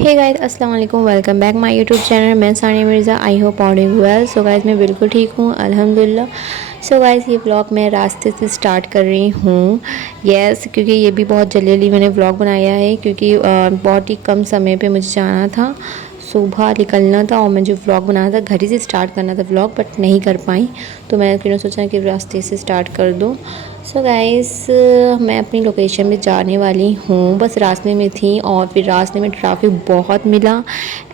हे guys अस्सलाम वालेकुम, welcome back my YouTube channel. मैं Sania Mirza. I hope all doing well. So guys मैं बिल्कुल ठीक हूँ अल्हम्दुलिल्लाह। सो गाइस ये व्लॉग मैं रास्ते से स्टार्ट कर रही हूँ। यस, क्योंकि ये भी बहुत जल्दी जल्दी मैंने व्लॉग बनाया है, क्योंकि बहुत ही कम समय पे मुझे जाना था, सुबह निकलना था और मुझे व्लॉग बनाना था, घर ही से स्टार्ट करना था व्लॉग, बट नहीं कर पाई। तो मैंने फिर सोचा कि रास्ते से स्टार्ट कर दूँ। सो गाइस मैं अपनी लोकेशन में जाने वाली हूँ, बस रास्ते में थी और फिर रास्ते में ट्रैफिक बहुत मिला।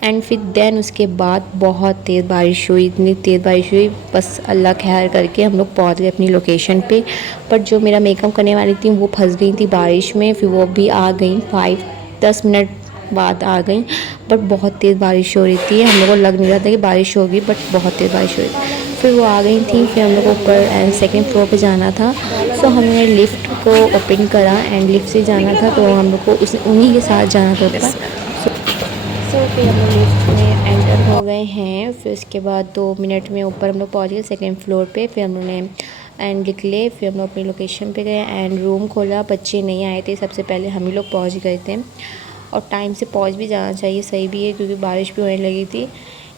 एंड फिर देन उसके बाद बहुत तेज़ बारिश हुई, इतनी तेज़ बारिश हुई, बस अल्लाह खैर करके हम लोग पहुँच गए अपनी लोकेशन पे। बट जो मेरा मेकअप करने वाली थी वो फंस गई थी बारिश में, फिर वो भी आ गई 5-10 मिनट बाद आ गई। बट बहुत तेज़ बारिश हो रही थी, हम लोग को लग नहीं रहा था कि बारिश होगी, बट बहुत तेज़ बारिश हो रही थी। फिर वो आ गई थी, फिर हम लोग को ऊपर सेकंड फ्लोर पे जाना था। सो हमने लिफ्ट को ओपन करा एंड लिफ्ट से जाना था, तो हम लोग को उन्हीं के साथ जाना था ऊपर। सो फिर हम लोग लिफ्ट में एंटर हो गए हैं। फिर उसके बाद 2 मिनट में ऊपर हम लोग पहुँच गए सेकेंड फ्लोर पे। फिर हम लोग ने एंड निकले, फिर हम लोग अपनी लोकेशन पे गए एंड रूम खोला। बच्चे नहीं आए थे, सबसे पहले हम ही लोग पहुँच गए थे। और टाइम से पहुँच भी जाना चाहिए, सही भी है, क्योंकि बारिश भी होने लगी थी,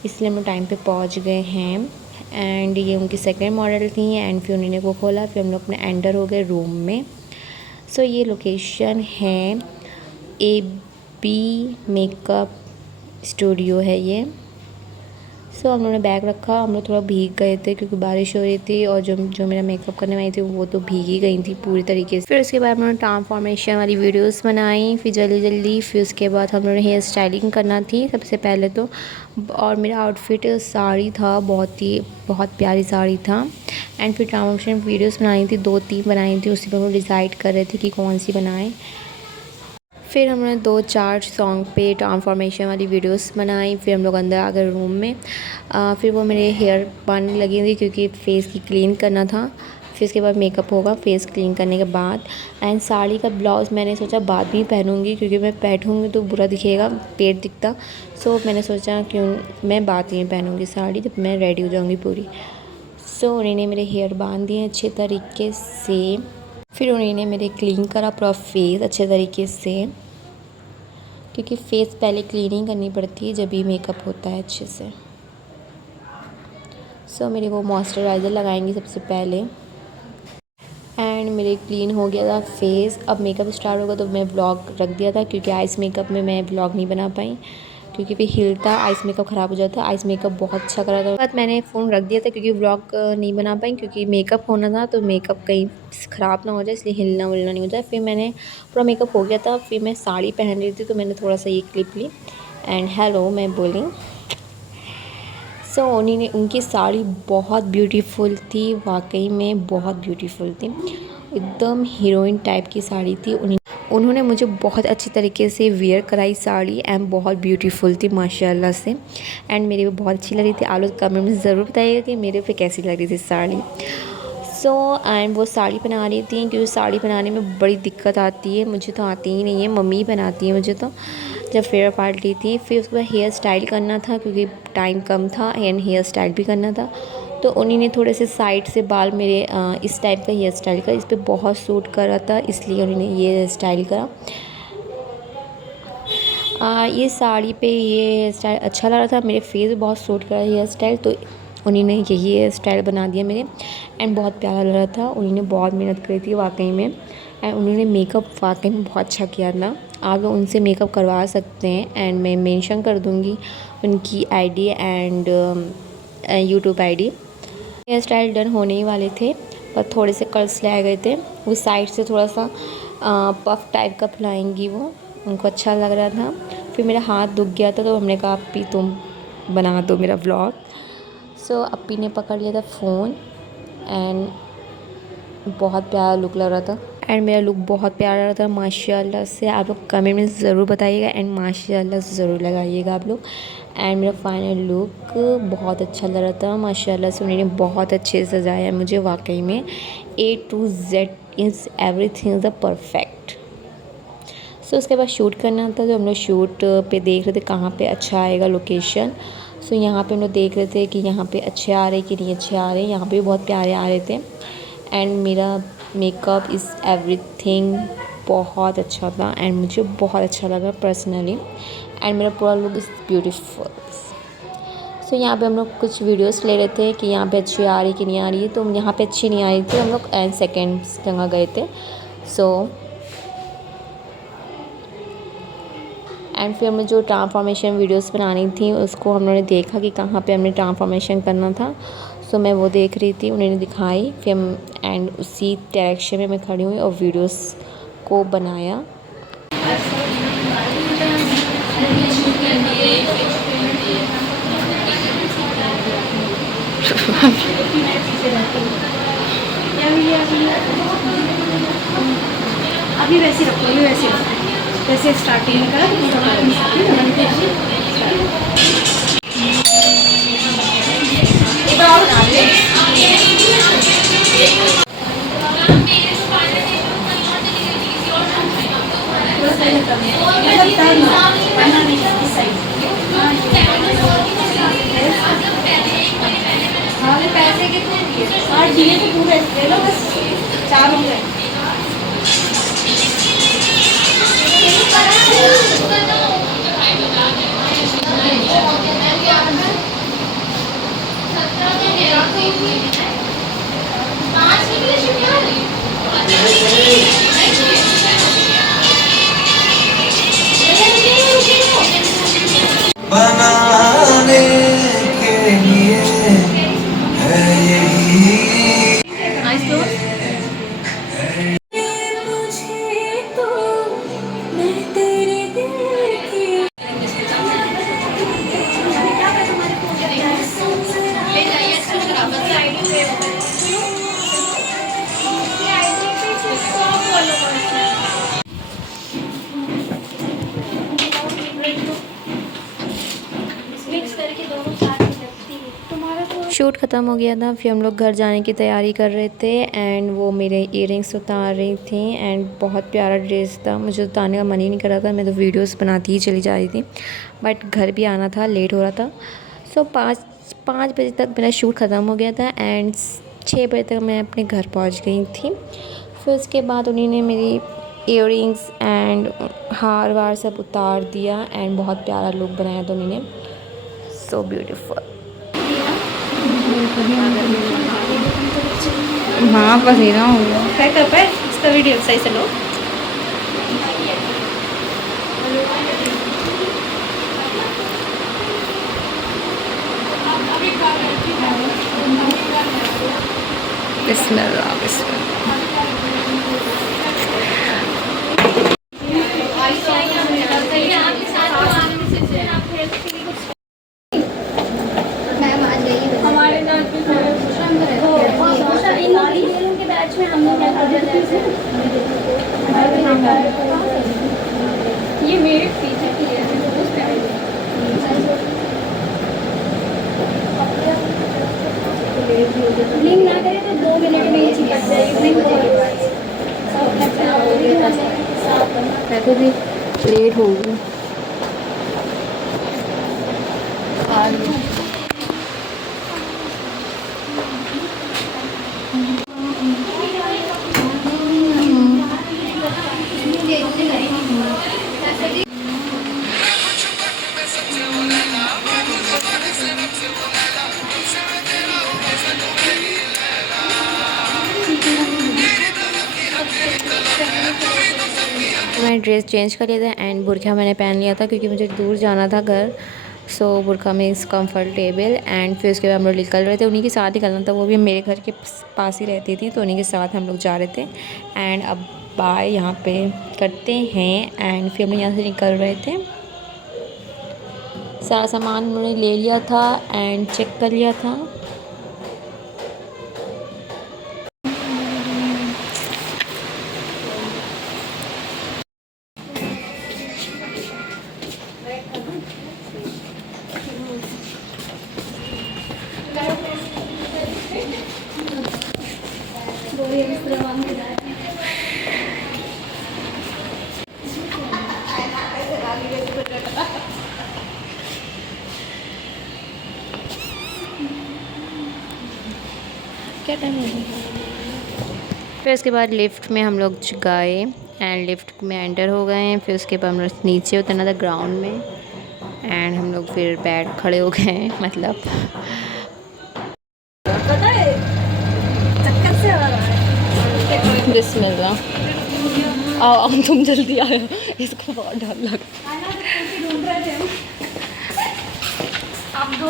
इसलिए हम लोग टाइम पे पहुँच गए हैं। एंड ये उनकी सेकंड मॉडल थी एंड फिर उन्होंने वो खोला, फिर हम लोग अपने एंटर हो गए रूम में। सो ये लोकेशन है, ए बी मेकअप स्टूडियो है ये। सो हम लोगों ने बैग रखा, हम लोग थोड़ा भीग गए थे क्योंकि बारिश हो रही थी, और जो जो मेरा मेकअप करने वाली थी वो तो भीग ही गई थी पूरी तरीके से। फिर उसके बाद हम लोगों ने ट्रांसफॉर्मेशन वाली वीडियोस बनाई, फिर जल्दी जल्दी। फिर उसके बाद हम लोगों ने हेयर स्टाइलिंग करना थी सबसे पहले तो। और मेरा आउटफिट साड़ी था, बहुत प्यारी साड़ी था। एंड फिर ट्रांसफॉर्मेशन वीडियोज़ बनाई थी, 2-3 बनाई थी, उसी पर हम लोग डिसाइड कर रहे थे कि कौन सी बनाएँ। फिर हमने 2-4 सॉन्ग पे ट्रांसफॉर्मेशन वाली वीडियोस बनाई। फिर हम लोग अंदर आ गए रूम में। फिर वो मेरे हेयर बनने लगी थी क्योंकि फेस की क्लीन करना था। फिर उसके बाद मेकअप होगा फेस क्लीन करने के बाद। एंड साड़ी का ब्लाउज़ मैंने सोचा बाद में पहनूंगी, क्योंकि मैं बैठूंगी तो बुरा दिखेगा, पेट दिखता। सो मैंने सोचा क्यों मैं बाद में पहनूंगी साड़ी जब मैं रेडी हो जाऊँगी पूरी। सो उन्होंने मेरे हेयर बांध दिए अच्छे तरीके से। फिर उन्होंने मेरे क्लीन करा पूरा फेस अच्छे तरीके से, क्योंकि फेस पहले क्लीनिंग करनी पड़ती है जब भी मेकअप होता है अच्छे से। सो मेरे वो मॉइस्चराइज़र लगाएंगे सबसे पहले। एंड मेरे क्लीन हो गया था फेस। अब मेकअप स्टार्ट होगा, तो मैं व्लॉग रख दिया था क्योंकि आइस मेकअप में मैं व्लॉग नहीं बना पाई, क्योंकि फिर हिलता आइस मेकअप ख़राब हो जाता। आइस मेकअप बहुत अच्छा करा था, बाद मैंने फ़ोन रख दिया था क्योंकि व्लॉग नहीं बना पाई, क्योंकि मेकअप होना था तो मेकअप कहीं ख़राब ना हो जाए, इसलिए हिलना विलना नहीं हो जाए। फिर मैंने पूरा मेकअप हो गया था, फिर मैं साड़ी पहन रही थी तो मैंने थोड़ा सा ये क्लिप ली एंड हेलो मैं बोली। सो उन्हीं उनकी साड़ी बहुत ब्यूटीफुल थी, वाकई में बहुत ब्यूटीफुल थी, एकदम हीरोइन टाइप की साड़ी थी। उन्होंने मुझे बहुत अच्छी तरीके से वेयर कराई साड़ी एंड बहुत ब्यूटीफुल थी माशाल्लाह से। एंड मेरे को बहुत अच्छी लग रही थी। आप लोग कमेंट में ज़रूर बताइएगा कि मेरे पे कैसी लग रही थी साड़ी। सो एंड वो साड़ी पहना रही थी, क्योंकि साड़ी बनाने में बड़ी दिक्कत आती है, मुझे तो आती ही नहीं है, मम्मी ही बनाती है मुझे तो, जब फेयर पार्टी थी। फिर उसके बाद हेयर स्टाइल करना था क्योंकि टाइम कम था एंड हेयर स्टाइल भी करना था। तो उन्हीं ने थोड़े से साइड से बाल मेरे इस टाइप का हेयर स्टाइल करा, इस पर बहुत सूट कर रहा था, इसलिए उन्होंने ये हेयर स्टाइल करा। ये साड़ी पे ये हेयर स्टाइल अच्छा लग रहा था, मेरे फेस बहुत सूट कर रहा हेयर स्टाइल, तो उन्होंने यही हेयर स्टाइल बना दिया मेरे। एंड बहुत प्यारा लग रहा था, उन्होंने बहुत मेहनत करी थी वाकई में। एंड उन्होंने मेकअप वाकई में बहुत अच्छा किया था। आप लोग उनसे मेकअप करवा सकते हैं एंड मैं मेंशन कर दूँगी उनकी ID and YouTube ID. Hairstyle done होने ही वाले थे, पर थोड़े से कर्ल्स ले गए थे, वो साइड से थोड़ा सा पफ टाइप का फैलाएंगी, वो उनको अच्छा लग रहा था। फिर मेरा हाथ दुख गया था, तो हमने कहा अप्पी तुम बना दो मेरा व्लॉग। सो अप्पी ने पकड़ लिया था फ़ोन एंड बहुत प्यारा लुक लग रहा था। एंड मेरा लुक बहुत प्यारा लग रहा था माशाल्लाह से। आप लोग कमेंट में ज़रूर बताइएगा एंड माशाल्लाह ज़रूर लगाइएगा आप लोग। एंड मेरा फाइनल लुक बहुत अच्छा लग रहा था माशाल्लाह से। उन्होंने बहुत अच्छे से सजाया मुझे वाकई में। A to Z is everything is the perfect. So उसके बाद शूट करना था, तो हम लोग शूट पे देख रहे थे कहाँ पे अच्छा आएगा लोकेशन। सो यहाँ पे हम लोग देख रहे थे कि यहाँ पे अच्छे आ रहे कि नहीं अच्छे आ रहे। यहाँ पे भी बहुत प्यारे आ रहे थे। एंड मेरा मेकअप इज़ एवरीथिंग बहुत अच्छा था एंड मुझे बहुत अच्छा लगा पर्सनली एंड मेरा पूरा लुक इज़ ब्यूटीफुल। सो यहाँ पे हम लोग कुछ वीडियोस ले रहे थे कि यहाँ पे अच्छी आ रही कि नहीं आ रही है, तो यहाँ पे अच्छी नहीं आ रही थी, हम लोग एंड सेकेंड जगह गए थे। सो एंड फिर हमें जो ट्रांसफॉर्मेशन वीडियोस बनानी थी उसको हम लोगों ने देखा कि कहाँ पे हमने ट्रांसफॉर्मेशन करना था। सो मैं वो देख रही थी, उन्होंने दिखाई, फिर एंड उसी डायरेक्शन में मैं खड़ी हुई और वीडियोस को बनाया। अभी वैसे रखो, अभी वैसे रखो, जैसे स्टार्टिंग में करा पैसे कितने दिए? 8 दिए तो पूरे ले लो, बस 4 हो गए। बनाने के लिए है यही शूट ख़त्म हो गया था, फिर हम लोग घर जाने की तैयारी कर रहे थे एंड वो मेरे इयररिंग्स उतार रही थी एंड बहुत प्यारा ड्रेस था, मुझे उतारने का मन ही नहीं कर रहा था, मैं तो वीडियोस बनाती ही चली जा रही थी, बट घर भी आना था, लेट हो रहा था। सो 5 बजे तक मेरा शूट ख़त्म हो गया था एंड 6 बजे तक मैं अपने घर पहुँच गई थी। फिर उसके बाद उन्होंने मेरी इयररिंग्स एंड हार वार सब उतार दिया एंड बहुत प्यारा लुक बनाया था उन्होंने, सो ब्यूटीफुल। हाँ पसीना हो गया। पैकअप है इसका, वीडियो सही से लो। बिस्मिल्लाह बिस्मिल्लाह। ये मेरे पीछे की है, लिंक ना करे तो 2 मिनट में ही चिपक जाएगी। वैसे भी लेट हो गई। मैंने ड्रेस चेंज कर लिया था एंड बुरखा मैंने पहन लिया था क्योंकि मुझे दूर जाना था घर। सो बुरखा में इज़ कम्फर्टेबल एंड फिर उसके बाद हम लोग निकल रहे थे, उन्हीं के साथ निकलना था, वो भी मेरे घर के पास ही रहती थी, तो उन्हीं के साथ हम लोग जा रहे थे। एंड अब बाय यहाँ पे करते हैं एंड फिर हम लोग यहाँ से निकल रहे थे। सारा सामान उन्होंने ले लिया था एंड चेक कर लिया था। क्या टाइम हो गया? फिर उसके बाद लिफ्ट में हम लोग गए एंड लिफ्ट में एंटर हो गए हैं। फिर उसके बाद हम लोग नीचे उतरना था ग्राउंड में एंड हम लोग फिर बैठ खड़े हो गए हैं मतलब पता है चक्कर से आ रहा है। बिस्मिल्लाह। आओ आओ तुम जल्दी आयो, इसको बहुत डर लग। आना तो कुर्सी ढूंढ रहे थे हम। आप दो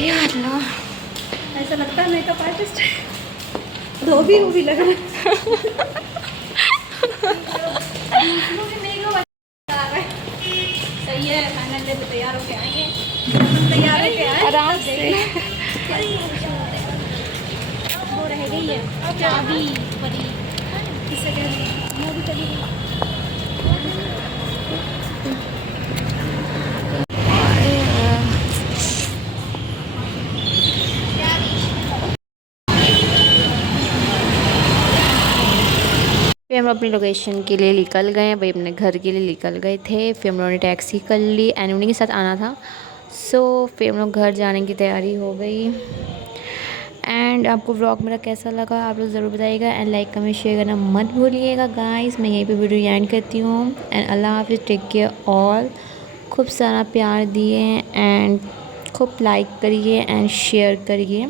या अल्लाह, ऐसा लगता है मेकअप आर्टिस्ट है। धोबी भी लग रहा है। दूसरों के मेकअप आ रहा है। सही है, फाइनल डे पे तैयार होके आएंगे। तैयार होके आए आराम से। वो रह गई है चाबी परी किसे कह रही है वो भी चली गई। फिर हम अपनी लोकेशन के लिए निकल गए, भाई अपने घर के लिए निकल गए थे। फिर हम लोगों ने टैक्सी कर ली एंड उन्हीं के साथ आना था। सो फिर हम लोग घर जाने की तैयारी हो गई। एंड आपको व्लॉग मेरा कैसा लगा आप लोग ज़रूर बताइएगा एंड लाइक कमेंट शेयर करना मत भूलिएगा गाइस। मैं यहीं पे वीडियो एंड करती हूँ एंड अल्लाह हाफिज़, टेक केयर ऑल। खूब सारा प्यार दिए एंड खूब लाइक करिए एंड शेयर करिए।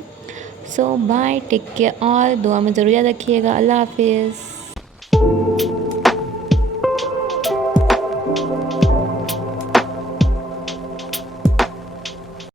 सो बाय, टेक केयर ऑल, दुआ में ज़रूर याद रखिएगा। अल्लाह हाफिज़।